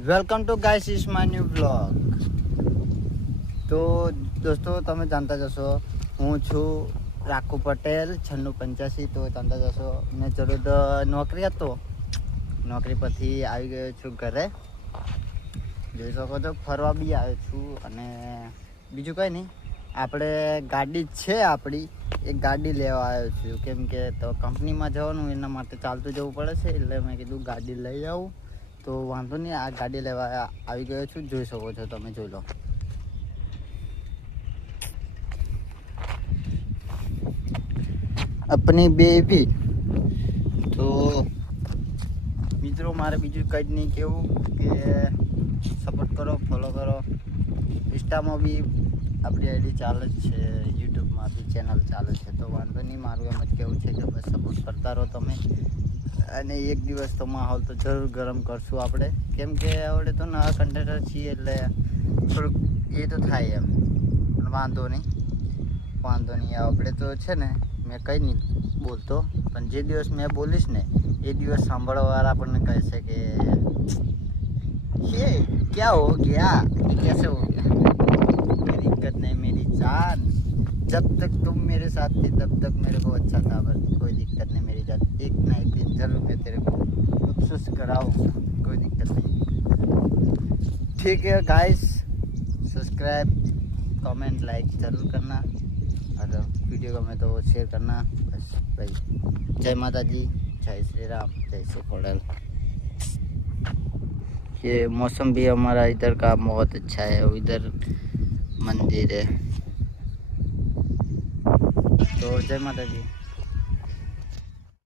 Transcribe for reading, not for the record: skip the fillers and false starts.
Welcome to guys is my new blog. તો દોસ્તો તમે જાણતા જશો હું છું રાખુ પટેલ 9685. તો જાણતા જશો મેં જરૂર નોકરી હતો, નોકરી પરથી આવી ગયો છું ઘરે. જોઈ શકો છો ફરવા બી આવ્યો છું. અને બીજું કંઈ નહીં, આપણે ગાડી છે આપણી, એક ગાડી લેવા આવ્યો છું. કેમ કે તો કંપનીમાં જવાનું એના માટે ચાલતું જવું પડે છે, એટલે મેં કીધું ગાડી લઈ આવું. તો વાંધો નહીં, આ ગાડી લેવા આવી ગયો છું. જોઈ શકો છો તમે, જોઈ લો. अपनी बेबी. તો મિત્રો મારે બીજું કંઈ જ નહીં કહેવું કે સપોર્ટ કરો, ફોલો કરો. ઇન્સ્ટામાં બી આપણી આઈડી ચાલે જ છે, યુટ્યુબમાં બી ચેનલ ચાલે છે. તો વાંધો નહીં, મારું એમ જ કહેવું છે કે બસ સપોર્ટ કરતા રહો તમે. અને એક દિવસ તો માહોલ તો જરૂર ગરમ કરશું આપણે, કેમ કે આપણે તો નવા કન્ટેન્ટર છીએ એટલે થોડુંક એ તો થાય એમ. પણ વાંધો નહીં આપણે તો છે ને, મેં કંઈ નહીં બોલતો, પણ જે દિવસ મેં બોલીશ ને એ દિવસ સાંભળવાવાળા આપણને કહેશે કે ये क्या हो गया, कैसे हो गया. कोई दिक्कत नहीं मेरी जान, जब तक तुम मेरे साथ थी तब तक मेरे को अच्छा था. बस कोई दिक्कत नहीं मेरी जान, एक ना एक दिन जरूर मैं तेरे को अफसोस कराऊंगा. कोई दिक्कत नहीं. ठीक है गाइस, सब्सक्राइब कमेंट लाइक जरूर करना, और वीडियो को मैं तो शेयर करना. बस भाई, जय माता दी, जय श्री राम, जय श्री खोड़ल. ये मौसम भी हमारा इधर का बहुत अच्छा है, इधर मंदिर है. तो जय माता दी.